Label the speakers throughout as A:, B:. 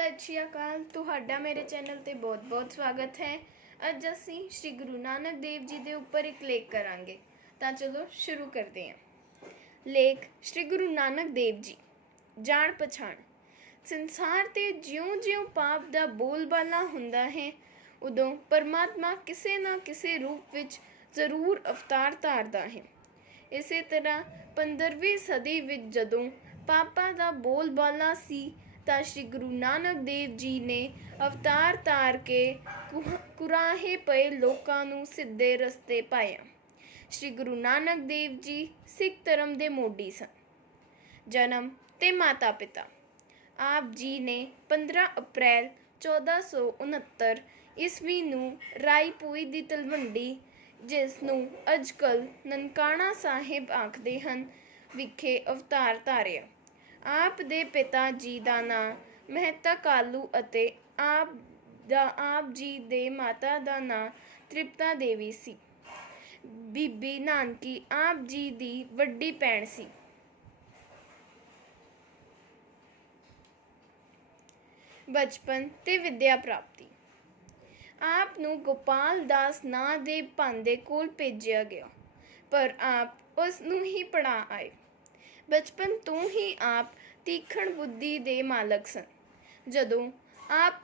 A: ਸਤਿ ਸ਼੍ਰੀ ਅਕਾਲ। ਤੁਹਾਡਾ ਮੇਰੇ ਚੈਨਲ ਤੇ ਬਹੁਤ-ਬਹੁਤ ਸਵਾਗਤ ਹੈ। ਅੱਜ ਅਸੀਂ ਸ੍ਰੀ ਗੁਰੂ ਨਾਨਕ ਦੇਵ ਜੀ ਦੇ ਉੱਪਰ ਇੱਕ ਲੇਖ ਕਰਾਂਗੇ। ਤਾਂ ਚਲੋ ਸ਼ੁਰੂ ਕਰਦੇ ਹਾਂ। ਲੇਖ, ਸ੍ਰੀ ਗੁਰੂ ਨਾਨਕ ਦੇਵ ਜੀ, ਜਾਣ ਪਛਾਣ। ਸੰਸਾਰ ਤੇ ਜਿਉਂ-ਜਿਉਂ ਪਾਪ ਦਾ ਬੋਲਬਾਲਾ ਹੁੰਦਾ ਹੈ, ਉਦੋਂ ਪਰਮਾਤਮਾ ਕਿਸੇ ਨਾ ਕਿਸੇ ਰੂਪ ਵਿੱਚ ਜ਼ਰੂਰ ਅਵਤਾਰ ਧਾਰਦਾ ਹੈ। ਇਸੇ ਤਰ੍ਹਾਂ 15ਵੀਂ ਸਦੀ ਵਿੱਚ ਜਦੋਂ ਪਾਪਾਂ ਦਾ ਬੋਲਬਾਲਾ ਸੀ ਤਾਂ ਸ੍ਰੀ ਗੁਰੂ ਨਾਨਕ ਦੇਵ ਜੀ ਨੇ ਅਵਤਾਰ ਤਾਰ ਕੇ ਕੁਰਾਹੇ ਪਏ ਲੋਕਾਂ ਨੂੰ ਸਿੱਧੇ ਰਸਤੇ ਪਾਇਆ। ਸ੍ਰੀ ਗੁਰੂ ਨਾਨਕ ਦੇਵ ਜੀ ਸਿੱਖ ਧਰਮ ਦੇ ਮੋਢੀ ਸਨ। ਜਨਮ ਤੇ ਮਾਤਾ ਪਿਤਾ ਆਪ ਜੀ ਨੇ 15 ਅਪ੍ਰੈਲ 1469 ਈਸਵੀ ਨੂੰ ਰਾਈਪੂਈ ਦੀ ਤਲਵੰਡੀ, ਜਿਸ ਨੂੰ ਅੱਜਕੱਲ ਨਨਕਾਣਾ ਸਾਹਿਬ ਆਖਦੇ ਹਨ, ਵਿਖੇ ਅਵਤਾਰ ਧਾਰਿਆ ਆਪ ਦੇ ਪਿਤਾ ਜੀ ਦਾ ਨਾਂ ਮਹਿਤਾ ਕਾਲੂ ਅਤੇ ਆਪ ਦਾ, ਆਪ ਜੀ ਦੇ ਮਾਤਾ ਦਾ ਨਾਂ ਤ੍ਰਿਪਤਾ ਦੇਵੀ ਸੀ। ਬੀਬੀ ਨਾਨਕੀ ਆਪ ਜੀ ਦੀ ਵੱਡੀ ਭੈਣ ਸੀ। ਬਚਪਨ ਤੇ ਵਿਦਿਆ ਪ੍ਰਾਪਤੀ। ਆਪ ਨੂੰ ਗੋਪਾਲ ਦਾਸ ਨਾਂ ਦੇ ਭਾਂਦੇ ਕੋਲ ਭੇਜਿਆ ਗਿਆ, ਪਰ ਆਪ ਉਸ ਨੂੰ ਹੀ ਪੜਾ ਆਏ। ਬਚਪਨ ਤੋਂ ਹੀ ਆਪ ਤੀਖਣ ਬੁੱਧੀ ਦੇ ਮਾਲਕ ਸਨ। ਜਦੋਂ ਆਪ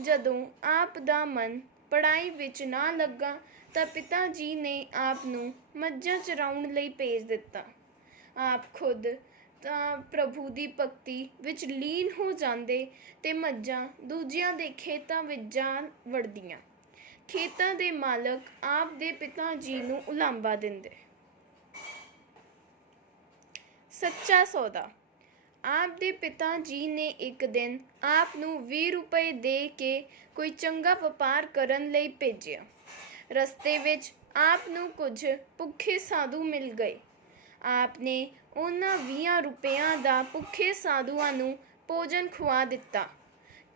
A: ਜਦੋਂ ਆਪ ਦਾ ਮਨ ਪੜਾਈ ਵਿੱਚ ਨਾ ਲੱਗਾ ਤਾਂ ਪਿਤਾ ਜੀ ਨੇ ਆਪ ਨੂੰ ਮੱਝਾਂ ਚਰਾਉਣ ਲਈ ਭੇਜ ਦਿੱਤਾ। ਆਪ ਖੁਦ ਤਾਂ ਪ੍ਰਭੂ ਦੀ ਭਗਤੀ ਵਿੱਚ ਲੀਨ ਹੋ ਜਾਂਦੇ ਤੇ ਮੱਝਾਂ ਦੂਜਿਆਂ ਦੇ ਖੇਤਾਂ ਵਿੱਚ ਜਾ ਵੜਦੀਆਂ। ਖੇਤਾਂ ਦੇ ਮਾਲਕ ਆਪ ਦੇ ਪਿਤਾ ਜੀ ਨੂੰ ਉਲਾਂਬਾ ਦਿੰਦੇ। ਸੱਚਾ ਸੌਦਾ। ਆਪ ਦੇ ਪਿਤਾ ਜੀ ਨੇ ਇੱਕ ਦਿਨ ਆਪ ਨੂੰ 20 ਰੁਪਏ ਦੇ ਕੇ ਕੋਈ ਚੰਗਾ ਵਪਾਰ ਕਰਨ ਲਈ ਭੇਜਿਆ। ਰਸਤੇ ਵਿੱਚ ਆਪ ਨੂੰ ਕੁਝ ਭੁੱਖੇ ਸਾਧੂ ਮਿਲ ਗਏ। ਆਪ ਨੇ ਉਹਨਾਂ 20 ਰੁਪਇਆਂ ਦਾ ਭੁੱਖੇ ਸਾਧੂਆਂ ਨੂੰ ਭੋਜਨ ਖਵਾ ਦਿੱਤਾ।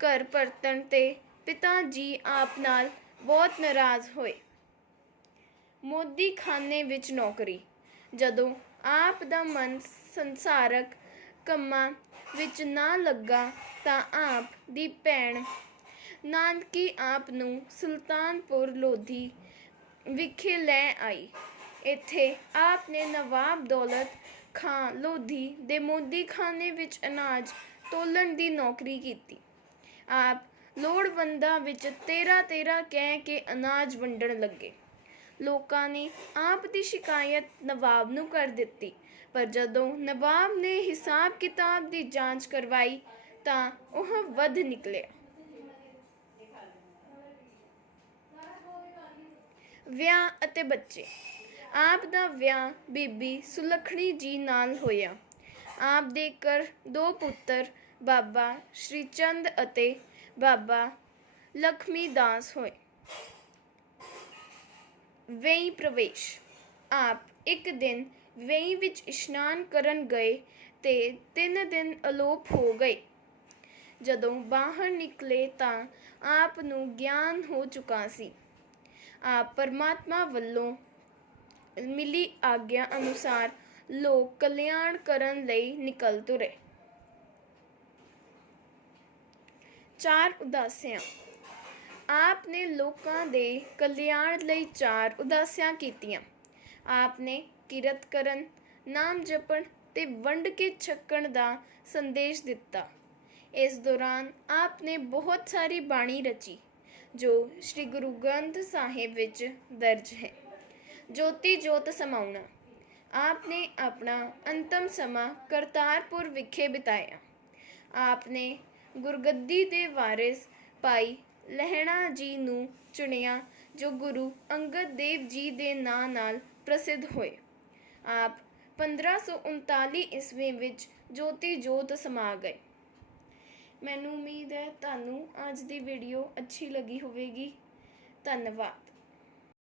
A: ਘਰ ਪਰਤਣ ਤੇ ਪਿਤਾ ਜੀ ਆਪ ਨਾਲ ਬਹੁਤ ਨਾਰਾਜ਼ ਹੋਏ। ਮੋਦੀ ਖਾਨੇ ਵਿੱਚ ਨੌਕਰੀ। ਜਦੋਂ ਆਪ ਦਾ ਮਨ ਸੰਸਾਰਕ ਕੰਮਾਂ ਵਿੱਚ ਨਾ ਲੱਗਾ ਤਾਂ ਆਪ ਦੀ ਭੈਣ ਨਾਨਕੀ ਆਪ ਨੂੰ ਸੁਲਤਾਨਪੁਰ ਲੋਧੀ ਵਿਖੇ ਲੈ ਆਈ। ਇੱਥੇ ਆਪ ਨੇ ਨਵਾਬ ਦੌਲਤ ਖਾਂ ਲੋਧੀ ਦੇ ਮੋਦੀਖਾਨੇ ਵਿੱਚ ਅਨਾਜ ਤੋਲਣ ਦੀ ਨੌਕਰੀ ਕੀਤੀ। ਆਪ ਲੋੜਵੰਦਾਂ ਵਿੱਚ ਤੇਰਾ ਤੇਰਾ ਕਹਿ ਕੇ ਅਨਾਜ ਵੰਡਣ ਲੱਗੇ। ਲੋਕਾਂ ਨੇ ਆਪ ਦੀ ਸ਼ਿਕਾਇਤ ਨਵਾਬ ਨੂੰ ਕਰ ਦਿੱਤੀ। ਪਰ ਜਦੋਂ ਨਵਾਬ ਨੇ ਹਿਸਾਬ ਕਿਤਾਬ ਦੀ ਜਾਂਚ ਕਰਵਾਈ, ਤਾਂ ਉਹ ਵੱਧ ਨਿਕਲਿਆ। ਵਿਆਹ ਅਤੇ ਬੱਚੇ। ਆਪ ਦਾ ਵਿਆਹ ਬੀਬੀ ਸੁਲਖਣੀ ਜੀ ਨਾਲ ਹੋਇਆ। ਆਪ ਦੇ ਘਰ ਦੋ ਪੁੱਤਰ, ਬਾਬਾ ਸ਼੍ਰੀ ਚੰਦ ਅਤੇ ਬਾਬਾ ਲਖਮੀ ਦਾਸ ਹੋਏ। ਵੇਈ ਪ੍ਰਵੇਸ਼। ਆਪ ਇੱਕ ਦਿਨ ਵੇਈ ਵਿੱਚ ਇਸ਼ਨਾਨ ਕਰਨ ਗਏ ਤੇ ਤਿੰਨ ਦਿਨ ਅਲੋਪ ਹੋ ਗਏ। ਜਦੋਂ ਬਾਹਰ ਨਿਕਲੇ ਤਾਂ ਆਪ ਨੂੰ ਗਿਆਨ ਹੋ ਚੁੱਕਾ ਸੀ। ਆਪ ਪਰਮਾਤਮਾ ਵੱਲੋਂ ਮਿਲੀ ਆਗਿਆ ਅਨੁਸਾਰ ਲੋਕ ਕਲਿਆਣ ਕਰਨ ਲਈ ਨਿਕਲ ਤੁਰੇ। ਚਾਰ ਉਦਾਸੀਆਂ ਆਪ ਨੇ ਲੋਕਾਂ ਦੇ ਕਲਿਆਣ ਲਈ ਚਾਰ ਉਦਾਸੀਆਂ ਕੀਤੀਆਂ। ਆਪ ਨੇ ਕਿਰਤ ਕਰਨ, ਨਾਮ ਜਪਣ ਤੇ ਵੰਡ ਕੇ ਛਕਣ ਦਾ ਸੰਦੇਸ਼ ਦਿੱਤਾ। ਇਸ ਦੌਰਾਨ ਆਪ ਨੇ ਬਹੁਤ ਸਾਰੀ ਬਾਣੀ ਰਚੀ, ਜੋ ਸ੍ਰੀ ਗੁਰੂ ਗ੍ਰੰਥ ਸਾਹਿਬ ਵਿੱਚ ਦਰਜ ਹੈ। ਜੋਤੀ ਜੋਤ ਸਮਾਉਣਾ। ਆਪ ਨੇ ਆਪਣਾ ਅੰਤਮ ਸਮਾਂ ਕਰਤਾਰਪੁਰ ਵਿਖੇ ਬਿਤਾਇਆ। ਆਪ ਨੇ ਗੁਰਗੱਦੀ ਦੇ ਵਾਰਿਸ ਭਾਈ ਲਹਿਣਾ ਜੀ ਨੂੰ ਚੁਣਿਆ, ਜੋ ਗੁਰੂ ਅੰਗਦ ਦੇਵ ਜੀ ਦੇ ਨਾਂ ਨਾਲ ਪ੍ਰਸਿੱਧ ਹੋਏ। ਆਪ 1539 ਈਸਵੀ ਵਿੱਚ ਜੋਤੀ ਜੋਤ ਸਮਾ ਗਏ। ਮੈਨੂੰ ਉਮੀਦ ਹੈ ਤੁਹਾਨੂੰ ਅੱਜ ਦੀ ਵੀਡੀਓ ਅੱਛੀ ਲੱਗੀ ਹੋਵੇਗੀ। ਧੰਨਵਾਦ।